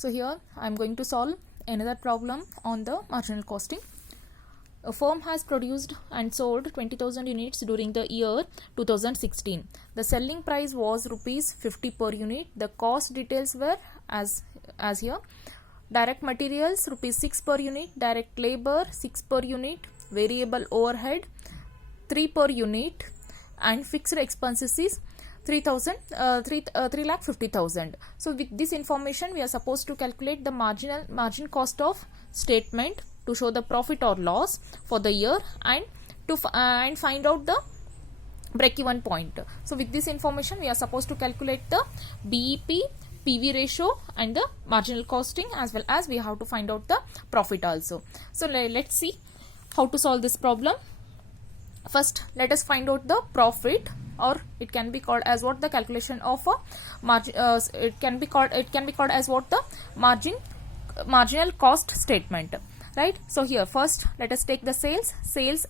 So here I am going to solve another problem on the marginal costing. A firm has produced and sold 20,000 units during the year 2016. The selling price was rupees 50 per unit. The cost details were as here. Direct materials rupees 6 per unit, direct labor 6 per unit, variable overhead 3 per unit, and fixed expenses is 3,50,000. So with this information we are supposed to calculate the margin cost of statement to show the profit or loss for the year and find out the break-even point. So with this information we are supposed to calculate the BEP, PV ratio and the marginal costing, as well as we have to find out the profit also. So let's see how to solve this problem. First, let us find out the profit, or it can be called as what the calculation of a margin. It can be called as what the marginal cost statement, right? So here first let us take the sales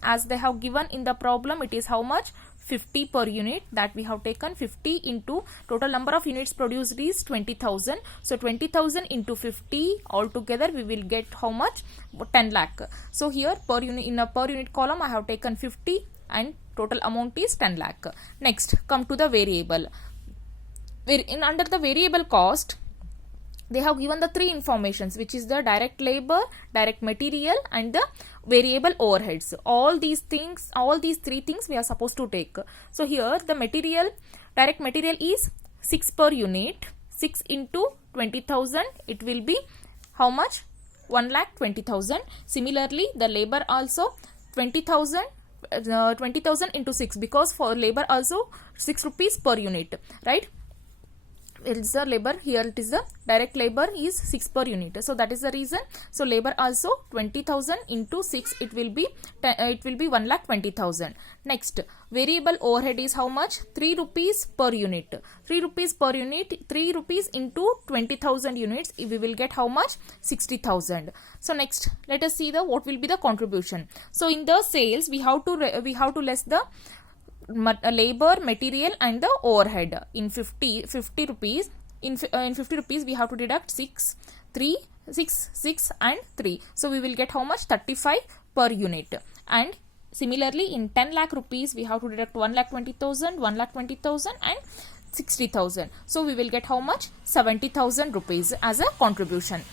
as they have given in the problem. It is how much? 50 per unit, that we have taken 50 into total number of units produced is 20,000. So 20,000 into 50 altogether we will get how much? 10 lakh. So here per unit, in a per unit column I have taken 50 and total amount is 10 lakh. Next, come to the variable. Under the variable cost they have given the three informations, which is the direct labor, direct material and the variable overheads. All these three things we are supposed to take. So here the direct material is 6 per unit. 6 into 20,000, it will be how much? 1,20,000. Similarly the labor also 20,000 into 6, because for labor also 6 rupees per unit, right? It is the labor, here it is the direct labor is 6 per unit, so that is the reason. So labor also 20,000 into 6, it will be 1,20,000. Next, variable overhead is how much? 3 rupees per unit. 3 rupees per unit, 3 rupees into 20,000 units, we will get how much? 60,000. So next, let us see what will be the contribution. So in the sales we have to less the labor, material and the overhead. In 50 rupees, in 50 rupees we have to deduct 6 and 3, so we will get how much? 35 per unit. And similarly in 10 lakh rupees we have to deduct 1,20,000 and 60,000, so we will get how much? 70,000 rupees as a contribution.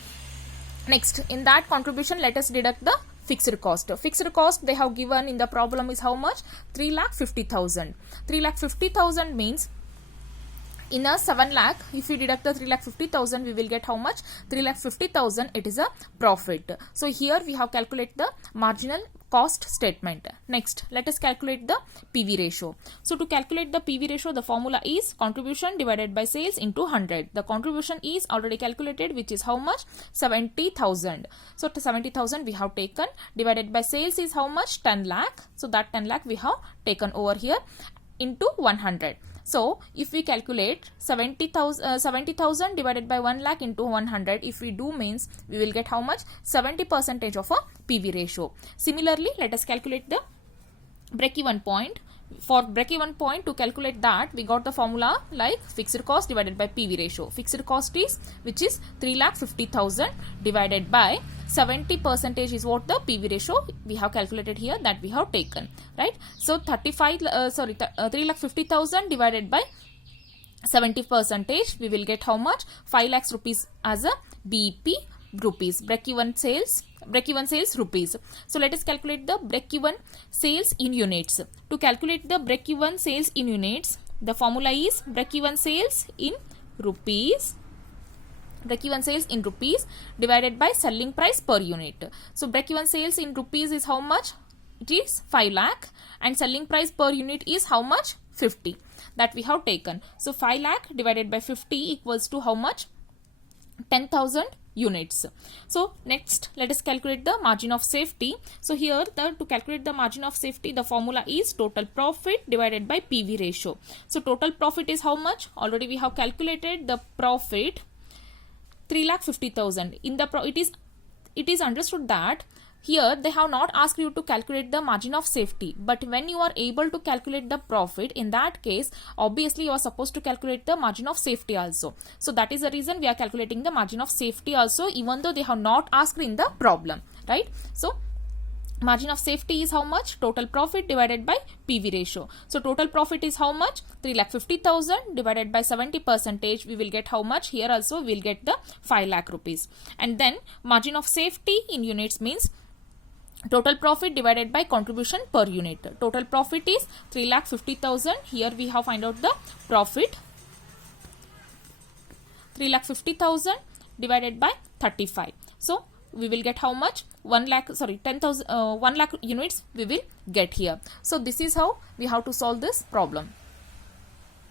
Next, in that contribution let us deduct the fixed cost. Fixed cost they have given in the problem is how much? 3,50,000. 3,50,000 means in a 7 lakh, if we deduct the 3,50,000, we will get how much? 3,50,000. It is a profit. So here we have calculated the marginal cost statement. Next, let us calculate the PV ratio. So to calculate the PV ratio, the formula is contribution divided by sales into 100. The contribution is already calculated, which is how much? 70,000. So to 70,000 we have taken, divided by sales is how much? 10 lakh. So that 10 lakh we have taken over here into 100. So if we calculate 70,000 divided by 1 lakh into 100, if we do means we will get how much? 70% of a PV ratio. Similarly, let us calculate the break-even point. For break-even point, to calculate that, we got the formula like fixed cost divided by PV ratio. Fixed cost is, which is 3,50,000 divided by 70% is what the PV ratio we have calculated here, that we have taken, right? So 3,50,000 divided by 70%, we will get how much? 5 lakhs rupees as a BEP rupees, break-even sales rupees. So let us calculate the break-even sales in units. To calculate the break-even sales in units, the formula is break-even sales in rupees. Break-even sales in rupees divided by selling price per unit. So break-even sales in rupees is how much? It is 5 lakh, and selling price per unit is how much? 50. That we have taken. So 5 lakh divided by 50 equals to how much? 10,000 units. So next, let us calculate the margin of safety. So here to calculate the margin of safety, the formula is total profit divided by PV ratio. So total profit is how much? Already we have calculated the profit, 3,50,000. In the it is understood that here they have not asked you to calculate the margin of safety, but when you are able to calculate the profit, in that case obviously you are supposed to calculate the margin of safety also. So that is the reason we are calculating the margin of safety also, even though they have not asked in the problem, right? So margin of safety is how much? Total profit divided by PV ratio. So total profit is how much? 3,50,000 divided by 70%. We will get how much? Here also we will get the 5 lakh rupees. And then margin of safety in units means total profit divided by contribution per unit. Total profit is 3,50,000. Here we have find out the profit. 3,50,000 divided by 35. So we will get how much? 1 lakh units we will get here. So this is how we have to solve this problem.